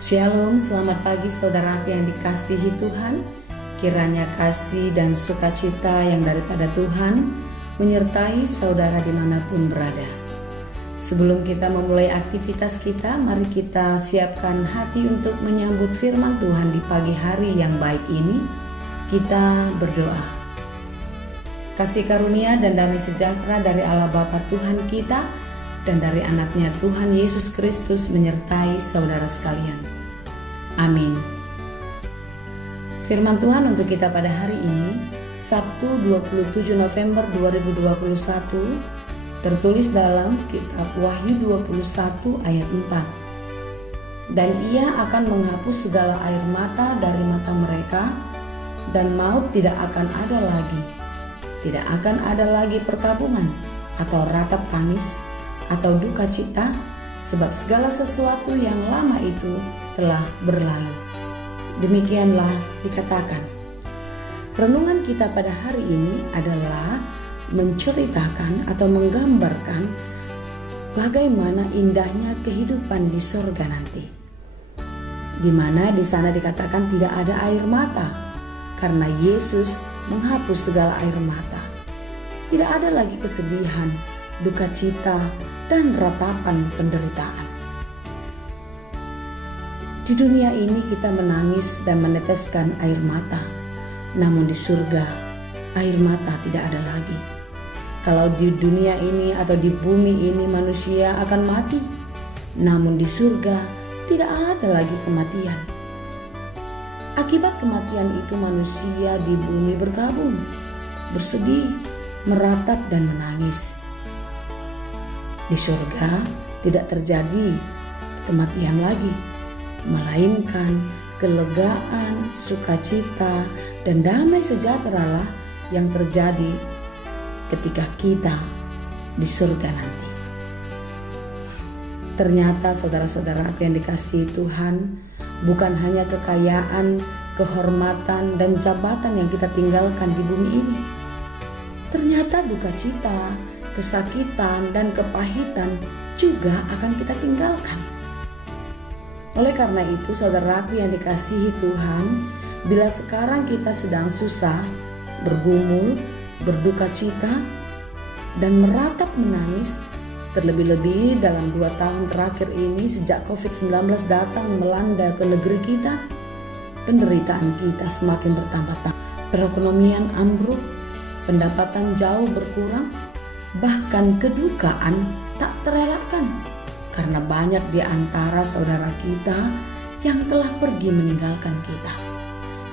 Shalom, selamat pagi saudaraku yang dikasihi Tuhan. Kiranya kasih dan sukacita yang daripada Tuhan menyertai saudara dimanapun berada. Sebelum kita memulai aktivitas kita, mari kita siapkan hati untuk menyambut firman Tuhan di pagi hari yang baik ini. Kita berdoa. Kasih karunia dan damai sejahtera dari Allah Bapa Tuhan kita dan dari anaknya Tuhan Yesus Kristus menyertai saudara sekalian. Amin. Firman Tuhan untuk kita pada hari ini, Sabtu 27 November 2021, tertulis dalam kitab Wahyu 21 ayat 4. Dan ia akan menghapus segala air mata dari mata mereka, dan maut tidak akan ada lagi. Tidak akan ada lagi perkabungan, atau ratap tangis, atau duka cita, sebab segala sesuatu yang lama itu telah berlalu. Demikianlah dikatakan. Renungan kita pada hari ini adalah menceritakan atau menggambarkan bagaimana indahnya kehidupan di sorga nanti, di mana di sana dikatakan tidak ada air mata, karena Yesus menghapus segala air mata. Tidak ada lagi kesedihan, duka cita, dan ratapan penderitaan. Di dunia ini kita menangis dan meneteskan air mata, namun di surga air mata tidak ada lagi. Kalau di dunia ini atau di bumi ini manusia akan mati, namun di surga tidak ada lagi kematian. Akibat kematian itu manusia di bumi berkabung, bersedih, meratap dan menangis. Di surga tidak terjadi kematian lagi, melainkan kelegaan, sukacita, dan damai sejahtera lah yang terjadi ketika kita di surga nanti. Ternyata saudara-saudara yang dikasihi Tuhan, bukan hanya kekayaan, kehormatan, dan jabatan yang kita tinggalkan di bumi ini. Ternyata duka cita, kesakitan, dan kepahitan juga akan kita tinggalkan. Oleh karena itu, saudaraku yang dikasihi Tuhan, bila sekarang kita sedang susah, bergumul, berduka cita, dan meratap menangis, terlebih-lebih dalam 2 tahun terakhir ini sejak COVID-19 datang melanda ke negeri kita, penderitaan kita semakin bertambah-tambah. Perekonomian ambruk, pendapatan jauh berkurang, bahkan kedukaan tak terelakkan karena banyak di antara saudara kita yang telah pergi meninggalkan kita.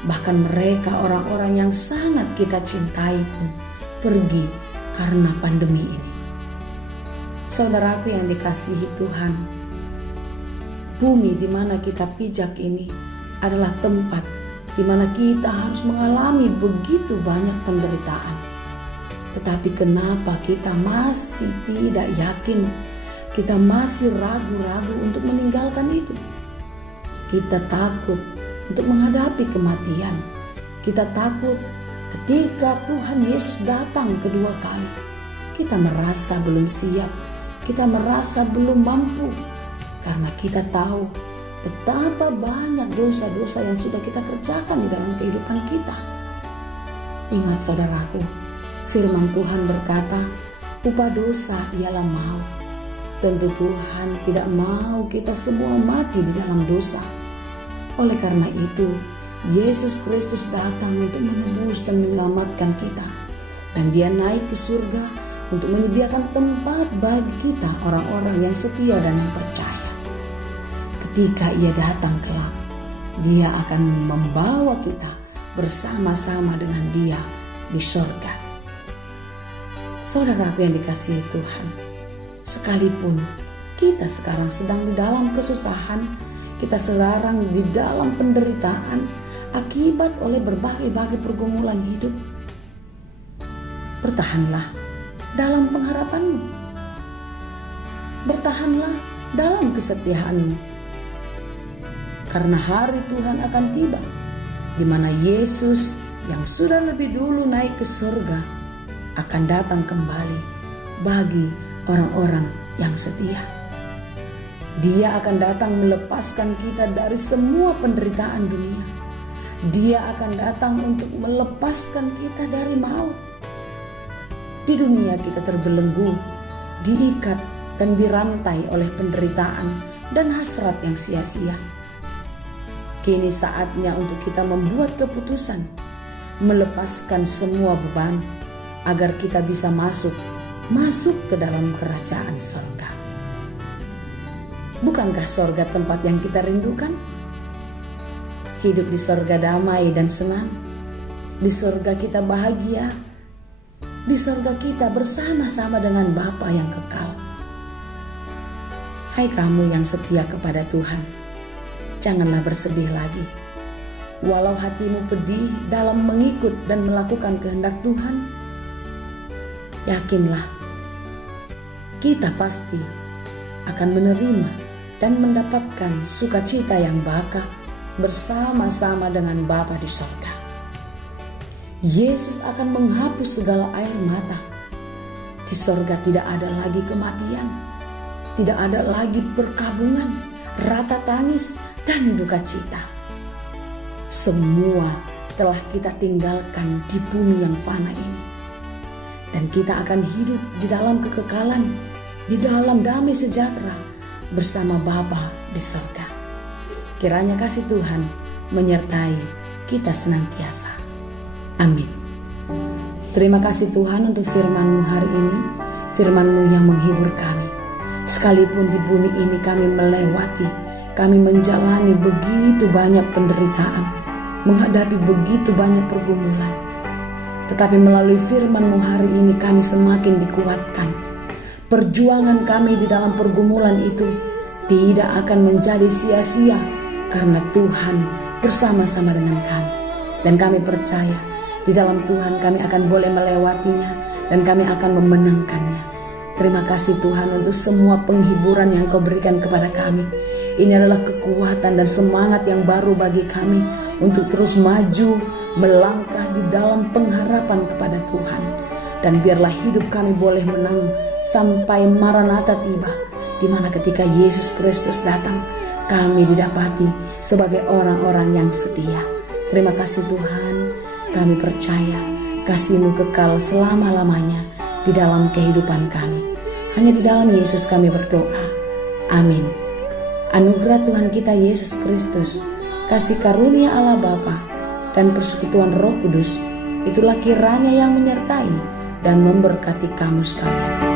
Bahkan mereka orang-orang yang sangat kita cintai pun pergi karena pandemi ini. Saudaraku yang dikasihi Tuhan, bumi di mana kita pijak ini adalah tempat di mana kita harus mengalami begitu banyak penderitaan. Tetapi kenapa kita masih tidak yakin, kita masih ragu-ragu untuk meninggalkan itu? Kita takut untuk menghadapi kematian. Kita takut ketika Tuhan Yesus datang kedua kali. Kita merasa belum siap, kita merasa belum mampu, karena kita tahu betapa banyak dosa-dosa yang sudah kita kerjakan di dalam kehidupan kita. Ingat saudaraku, firman Tuhan berkata, upah dosa ialah maut. Tentu Tuhan tidak mau kita semua mati di dalam dosa. Oleh karena itu, Yesus Kristus datang untuk menebus dan menyelamatkan kita. Dan Dia naik ke surga untuk menyediakan tempat bagi kita, orang-orang yang setia dan yang percaya. Ketika Ia datang kelak, Dia akan membawa kita bersama-sama dengan Dia di surga. Saudaraku yang dikasihi Tuhan, sekalipun kita sekarang sedang di dalam kesusahan, kita sekarang di dalam penderitaan akibat oleh berbagai-bagai pergumulan hidup, bertahanlah dalam pengharapanmu. Bertahanlah dalam kesetiaanmu. Karena hari Tuhan akan tiba, di mana Yesus yang sudah lebih dulu naik ke surga akan datang kembali bagi orang-orang yang setia. Dia akan datang melepaskan kita dari semua penderitaan dunia. Dia akan datang untuk melepaskan kita dari maut. Di dunia kita terbelenggu, diikat dan dirantai oleh penderitaan dan hasrat yang sia-sia. Kini saatnya untuk kita membuat keputusan, melepaskan semua beban agar kita bisa masuk ke dalam kerajaan surga. Bukankah surga tempat yang kita rindukan? Hidup di surga damai dan senang. Di surga kita bahagia. Di surga kita bersama-sama dengan Bapa yang kekal. Hai kamu yang setia kepada Tuhan, janganlah bersedih lagi. Walau hatimu pedih dalam mengikut dan melakukan kehendak Tuhan, yakinlah, kita pasti akan menerima dan mendapatkan sukacita yang bakal bersama-sama dengan Bapa di surga. Yesus akan menghapus segala air mata. Di surga tidak ada lagi kematian, tidak ada lagi perkabungan, rata tangis, dan duka cita. Semua telah kita tinggalkan di bumi yang fana ini. Dan kita akan hidup di dalam kekekalan, di dalam damai sejahtera bersama Bapa di surga. Kiranya kasih Tuhan menyertai kita senantiasa. Amin. Terima kasih Tuhan untuk firman-Mu hari ini, firman-Mu yang menghibur kami. Sekalipun di bumi ini kami menjalani begitu banyak penderitaan, menghadapi begitu banyak pergumulan. Tetapi melalui firman-Mu hari ini kami semakin dikuatkan. Perjuangan kami di dalam pergumulan itu tidak akan menjadi sia-sia karena Tuhan bersama-sama dengan kami. Dan kami percaya di dalam Tuhan kami akan boleh melewatinya dan kami akan memenangkannya. Terima kasih Tuhan untuk semua penghiburan yang Kau berikan kepada kami. Ini adalah kekuatan dan semangat yang baru bagi kami untuk terus maju, melangkah di dalam pengharapan kepada Tuhan. Dan biarlah hidup kami boleh menang sampai Maranatha tiba, di mana ketika Yesus Kristus datang, kami didapati sebagai orang-orang yang setia. Terima kasih Tuhan, kami percaya kasih-Mu kekal selama-lamanya di dalam kehidupan kami. Hanya di dalam Yesus kami berdoa. Amin. Anugerah Tuhan kita Yesus Kristus, kasih karunia Allah Bapa, dan persekutuan Roh Kudus, itulah kiranya yang menyertai dan memberkati kamu sekalian.